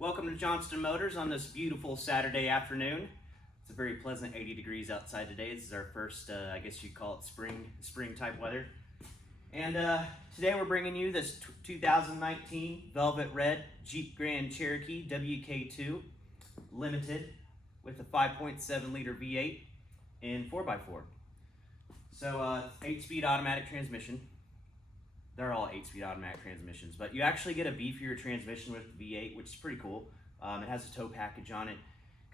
Welcome to Johnston Motors on this beautiful Saturday afternoon. It's a very pleasant 80 degrees outside today. This is our first, I guess you'd call it spring type weather. And today we're bringing you this 2019 Velvet Red Jeep Grand Cherokee WK2 Limited with a 5.7 liter V8 in 4x4. So 8-speed automatic transmission. They're all 8-speed automatic transmissions, but you actually get a beefier transmission with the V8, which is pretty cool. It has a tow package on it.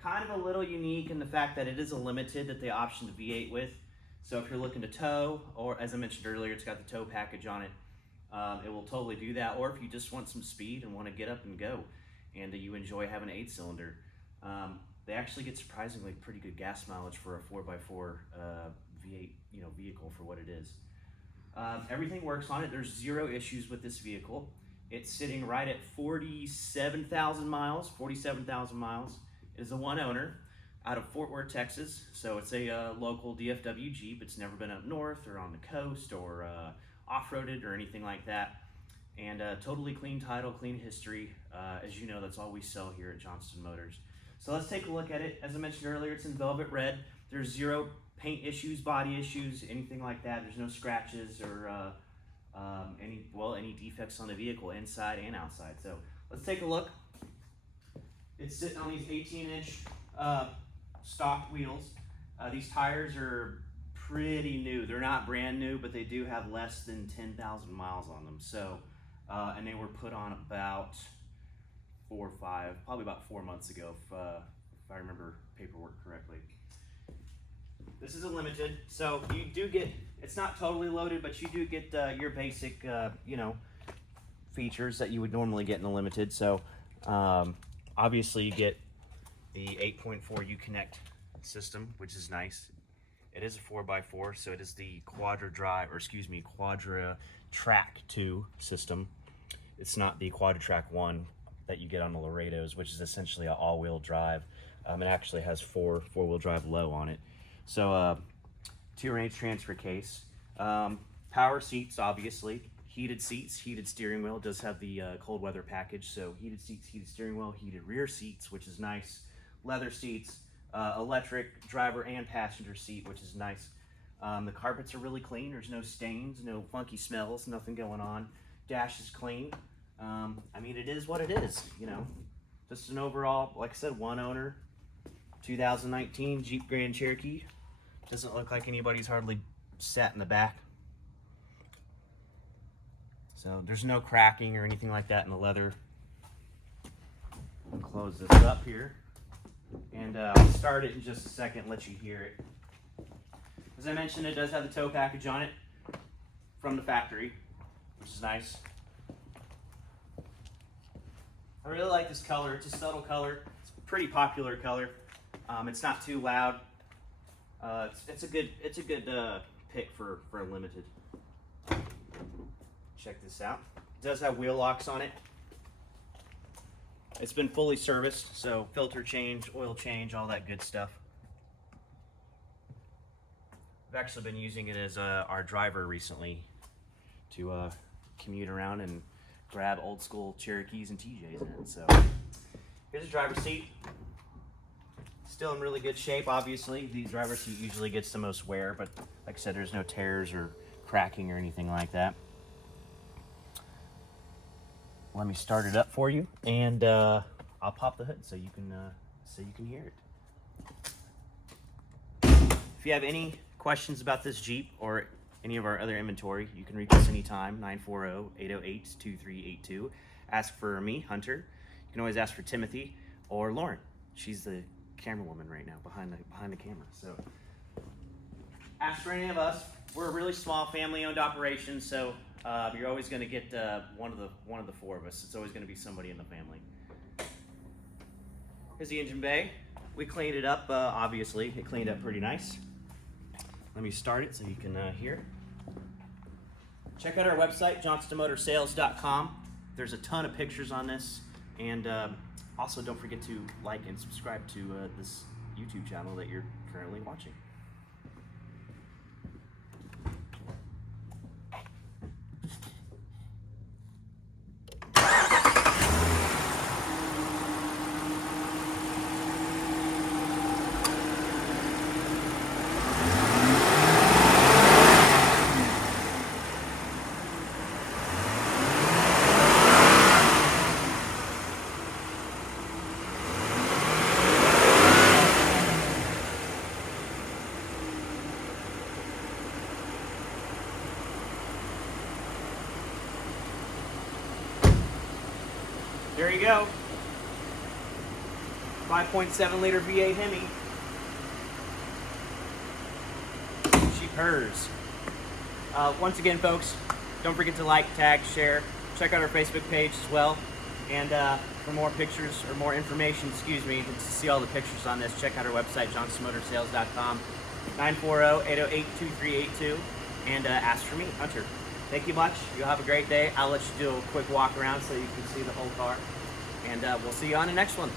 Kind of a little unique in the fact that it is a limited that they option the V8 with. So if you're looking to tow, or as I mentioned earlier, it's got the tow package on it. It will totally do that. Or if you just want some speed and want to get up and go, and you enjoy having an 8-cylinder, they actually get surprisingly pretty good gas mileage for a 4x4 V8, vehicle for what it is. Everything works on it. There's zero issues with this vehicle. It's sitting right at 47,000 miles. 47,000 miles. It is a one owner out of Fort Worth, Texas. So it's a local DFW Jeep. It's never been up north or on the coast or off-roaded or anything like that. And totally clean title, clean history. As you know, that's all we sell here at Johnston Motors. So let's take a look at it. As I mentioned earlier, it's in velvet red. There's zero paint issues, body issues, anything like that. There's no scratches or any defects on the vehicle inside and outside. So let's take a look. It's sitting on these 18-inch stock wheels. These tires are pretty new. They're not brand new, but they do have less than 10,000 miles on them. So, and they were put on about probably about 4 months ago, if I remember paperwork correctly. This is a limited, so you do get, it's not totally loaded, but you do get your basic, features that you would normally get in a limited. So obviously you get the 8.4 Uconnect system, which is nice. It is a 4x4, so it is the Quadra-Trac II system. It's not the Quadra-Trac I that you get on the Laredos, which is essentially an all-wheel drive. It actually has four-wheel drive low on it. So 2-range transfer case, power seats, obviously, heated seats, heated steering wheel. It does have the cold weather package, so heated seats, heated steering wheel, heated rear seats, which is nice, leather seats, electric driver and passenger seat, which is nice. The carpets are really clean. There's no stains, no funky smells, nothing going on. Dash is clean. I mean, it is what it is, just an overall, like I said, one owner, 2019 Jeep Grand Cherokee. Doesn't look like anybody's hardly sat in the back. So there's no cracking or anything like that in the leather. I'll close this up here. And I'll start it in just a second and let you hear it. As I mentioned, it does have the tow package on it from the factory, which is nice. I really like this color. It's a subtle color. It's a pretty popular color. It's not too loud. It's a good pick for a limited. Check this out. It does have wheel locks on it. It's been fully serviced, so filter change, oil change, all that good stuff. I've actually been using it as our driver recently to commute around and grab old school Cherokees and TJs in. So here's a driver's seat. Still in really good shape, obviously. The driver's seat usually gets the most wear, but like I said, there's no tears or cracking or anything like that. Let me start it up for you, and I'll pop the hood so you can hear it. If you have any questions about this Jeep or any of our other inventory, you can reach us anytime, 940-808-2382. Ask for me, Hunter. You can always ask for Timothy or Lauren. She's the camera woman right now behind the camera. So ask for any of us. We're a really small family-owned operation, so you're always going to get one of the four of us. It's always going to be somebody in the family. Here's the engine bay. We cleaned it up. Obviously, it cleaned up pretty nice. Let me start it so you can hear. Check out our website, johnstonmotorsales.com. There's a ton of pictures on this, and also don't forget to like and subscribe to this YouTube channel that you're currently watching. go. 5.7 liter V8 Hemi. She purrs. Once again, folks, don't forget to like, tag, share. Check out our Facebook page as well. And for more pictures or more information, excuse me, to see all the pictures on this, check out our website, johnstonmotorsales.com, 940-808-2382, and ask for me, Hunter. Thank you much. You'll have a great day. I'll let you do a quick walk around so you can see the whole car. And we'll see you on the next one.